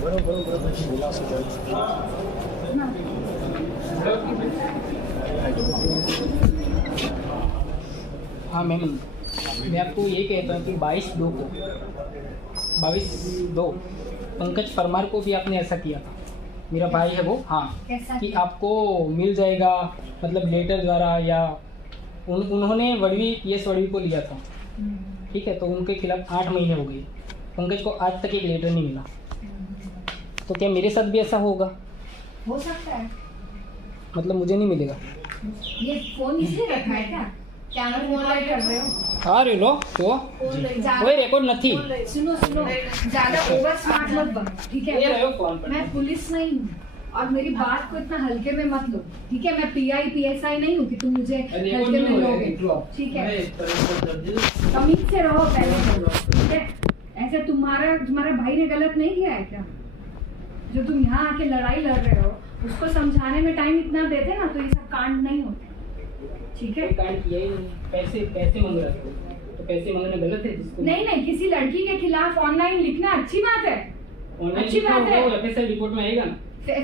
हाँ मैम, मैं आपको ये कहता हूँ कि 22/2 पंकज परमार को भी आपने ऐसा किया था, मेरा भाई है वो। हाँ, कि आपको मिल जाएगा मतलब लेटर द्वारा, या उन्होंने वड़वी PS वड़वी को लिया था, ठीक है, तो उनके खिलाफ 8 महीने हो गए, पंकज को आज तक एक लेटर नहीं मिला। तो क्या मेरे साथ भी ऐसा होगा? हो सकता है। मतलब मुझे नहीं मिलेगा? ये फोन इसलिए रखा है क्या? कैमरा फोन लाइट कर रहे हो? अरे लो तो कोई रिकॉर्ड नहीं। सुनो ज्यादा ओवर स्मार्ट मत बनो, ठीक है? ये रहो फोन पर। मैं पुलिस नहीं हूँ और मेरी बात को इतना हल्के में मत लो, ठीक है? मैं PI PSI नहीं हूँ कि तुम मुझे हल्के में लोगे, ठीक है? तमीज से रहो पहले, ठीक है? ऐसे तुम्हारा भाई ने गलत नहीं किया है क्या? जो तुम यहाँ आके लड़ाई लड़ रहे हो, उसको समझाने में टाइम इतना देते ना तो ये सब कांड नहीं होते, ठीक है? कांड किया ही नहीं, पैसे मांग रहे थे, तो पैसे मांगना गलत है जिसको? नहीं, किसी लड़की के खिलाफ ऑनलाइन लिखना अच्छी बात है, अच्छी बात है। FSI रिपोर्ट में आएगा ना।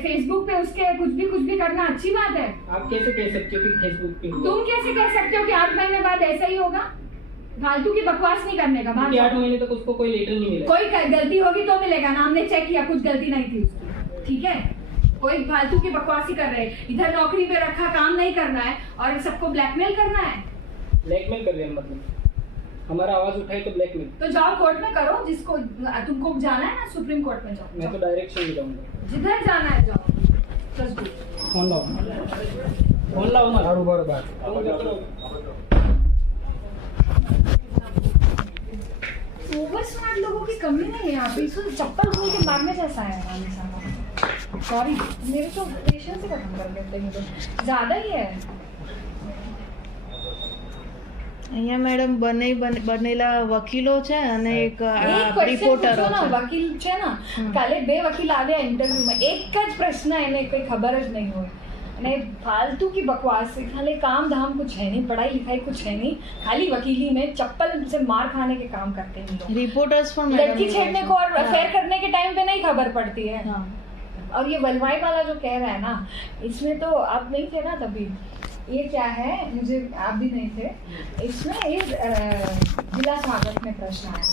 फेसबुक पे उसके कुछ भी करना अच्छी बात है। आप कैसे कह सकते हो कि फेसबुक पे? तुम कैसे कह सकते हो कि 8 महीने बाद ऐसा ही होगा? फालतू की बकवास नहीं करने का। 8 महीने तक उसको कोई लेटर नहीं मिला। कोई गलती होगी तो मिलेगा ना, हमने चेक किया, कुछ गलती नहीं थी उसकी, ठीक है? कोई फालतू की बकवास ही कर रहे हैं। इधर नौकरी पे रखा, काम नहीं करना है और सबको ब्लैकमेल करना है। ब्लैकमेल कर रहे हैं मतलब हमारा आवाज उठाए तो ब्लैकमेल? तो जाओ कोर्ट में करो, जिसको तुमको जाना है ना, सुप्रीम कोर्ट में जाओ। मैं तो डायरेक्शन में जाऊंगा, जिधर जाना है जाओ। फोन लाओ ना, हर बार ओवर स्मार्ट लोगों की कमी नहीं है यहाँ पे। इसको चप्पल खोल के मारने जैसा है। सॉरी, मेरे तो पेशेंस ही खत्म कर देते हैं, तो ज्यादा ही है। અહીંયા મેડમ બનેલા વકીલો છે અને એક રિપોર્ટર છે. વકીલ છે ને, કાલે 2 વકીલ આવ્યા ઇન્ટરવ્યુમાં, એક જ પ્રશ્ન એને કોઈ ખબર જ નહીં હોય અને फालतू की बकवास है। खाली काम धाम कुछ है नहीं, पढ़ाई लिखाई कुछ है नहीं, खाली वकीली में चप्पल से मार खाने के काम करते हैं लोग। रिपोर्टर्स पर लड़की छेड़ने को और अफेयर करने के टाइम पे नहीं खबर पड़ती है। और ये वलवाई वाला जो कह रहा है ना, इसमें तो आप नहीं थे ना तभी। ये क्या है, मुझे आप भी नहीं थे इसमें। ये जिला स्वागत में प्रश्न आया,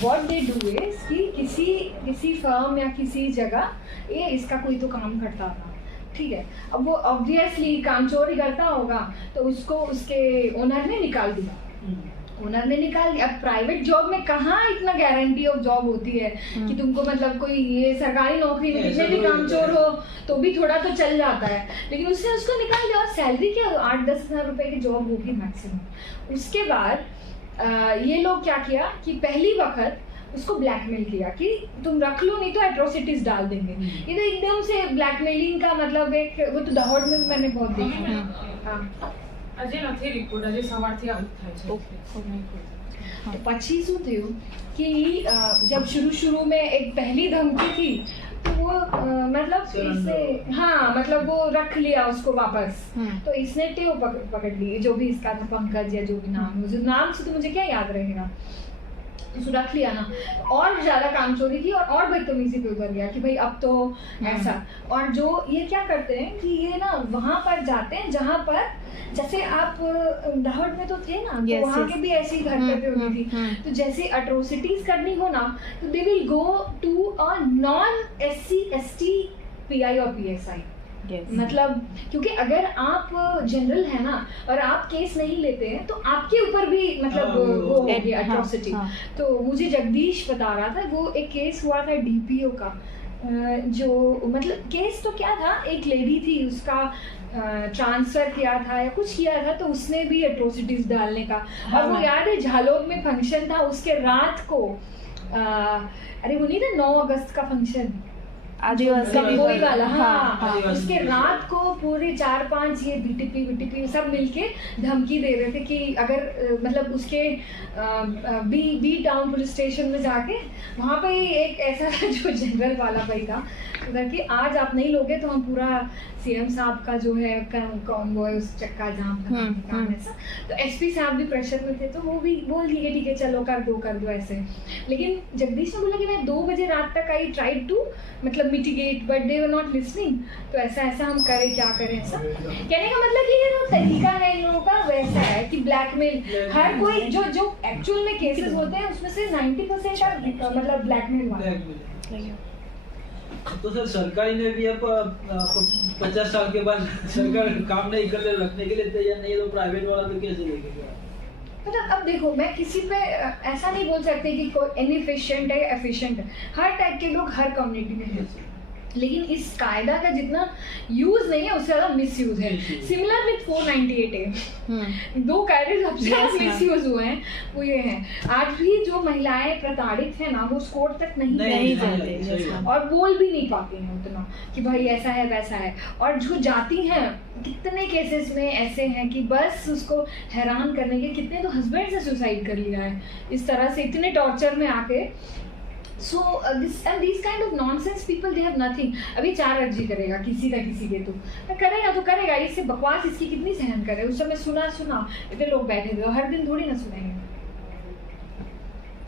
व्हाट दे डू इज कि किसी फर्म या किसी जगह ये इसका कोई तो काम करता था, ठीक है? अब वो ऑब्वियसली काम चोरी करता होगा तो उसको उसके ओनर ने निकाल दिया। अब प्राइवेट जॉब में कहाँ इतना गारंटी ऑफ जॉब होती है कि तुमको मतलब कोई ये सरकारी नौकरी में कितने भी कामचोर हो तो भी थोड़ा तो चल जाता है, लेकिन उसने उसको निकाल दिया। और सैलरी क्या 8-10 हज़ार रुपए की जॉब होगी मैक्सिमम। उसके बाद ये लोग क्या किया कि पहली वक्त उसको ब्लैकमेल किया कि तुम रख लो नहीं तो एट्रोसिटीज डाल देंगे। ये तो एकदम से ब्लैकमेलिंग का मतलब एक, वो तो दहोड़ में मैंने बहुत देखा। हाँ, આજે નથી રિપોર્ટ, આજે સવારથી આવું થાય છે। तो પછી શું થયું कि जब शुरू में एक पहली धमकी थी तो वो मतलब इससे, हाँ मतलब वो रख लिया उसको वापस। तो इसने टेव पकड़ ली, जो भी इसका था, पंकज या जो भी नाम है, उस नाम से तो मुझे क्या याद रहेगा, उसको रख लिया ना। और ज्यादा कामचोरी की और बदतमीजी पे उतर गया कि भाई अब तो ऐसा। और जो ये क्या करते हैं कि ये ना वहां पर जाते हैं जहां पर, जैसे आप दाहोद में तो थे ना, तो वहाँ के भी ऐसी हरकतें होती थी। तो जैसे अट्रोसिटीज करनी हो ना तो they will go to a non SC ST PI और PSI। मतलब क्योंकि अगर आप जनरल है ना और आप केस नहीं लेते हैं तो आपके ऊपर भी मतलब वो होगी अट्रोसिटी। तो मुझे जगदीश बता रहा था, वो एक केस हुआ था DPO का, जो मतलब केस तो क्या था, एक लेडी थी, उसका ट्रांसफर किया था या कुछ किया था, तो उसने भी एट्रोसिटीज डालने का। और वो याद है झालोद में फंक्शन था, उसके रात को अरे वो नहीं था 9 अगस्त का फंक्शन, आदिवासी वही वाला, हाँ, हाँ, उसके रात को पूरे 4-5 ये बीटीपी सब मिलके धमकी दे रहे थे कि अगर मतलब उसके बी टाउन पुलिस स्टेशन में जाके वहाँ पे एक ऐसा जो जनरल वाला भाई था उधर कि आज आप नहीं लोगे तो हम पूरा सीएम साहब का जो है कौन वो है उस चक्का जाम काम ऐसा। तो एसपी साहब भी प्रेशर में थे तो वो भी बोल दिए ठीक है चलो कर दो ऐसे। लेकिन जगदीश ने बोला कि मैं 2 बजे रात तक आई ट्राइड टू मतलब mitigate but they were not listening. तो ऐसा हम करें क्या करें ऐसा कहने का मतलब ये जो तरीका है इन लोगों का वैसा है कि ब्लैकमेल हर कोई जो एक्चुअल में केसेस होते हैं उसमें से 90% मतलब ब्लैकमेल वाला। तो सर सरकारी ने भी अब 50 साल के बाद सरकार काम नहीं कर रखने के लिए तैयार नहीं है तो प्राइवेट वाला तो कैसे लेके मतलब अब देखो मैं किसी पे ऐसा नहीं बोल सकती कि कोई इनएफिशिएंट है एफिशिएंट है, हर टाइप के लोग हर कम्युनिटी में हैं। लेकिन इस कायदा का जितना यूज नहीं है उससे ज्यादा मिस यूज है। सिमिलर विद 498A 2 कायदे सबसे ज्यादा मिस यूज हुए हैं वो ये हैं। आज भी जो महिलाएं प्रताड़ित है ना वो उस कोर्ट तक नहीं जाती और बोल भी नहीं पाती हैं उतना कि भाई ऐसा है वैसा है। और जो जाती हैं कितने केसेस में ऐसे हैं कि बस उसको हैरान करने के कितने तो हस्बैंड से सुसाइड कर लिया है इस तरह से इतने टॉर्चर में आके। So these kind of nonsense people they have nothing। अभी 4 अर्जी करेगा किसी के तो करेगा इससे बकवास इसकी कितनी सहन करे। उस समय सुना इतने लोग बैठे थे हर दिन थोड़ी ना सुनेंगे।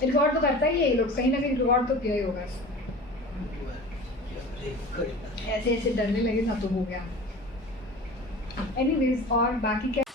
रिकॉर्ड तो करता ही है ये लोग कहीं ना कहीं रिकॉर्ड तो किया ही होगा। ऐसे डरने लगे ना तो हो गया। एनीवेज और बाकी क्या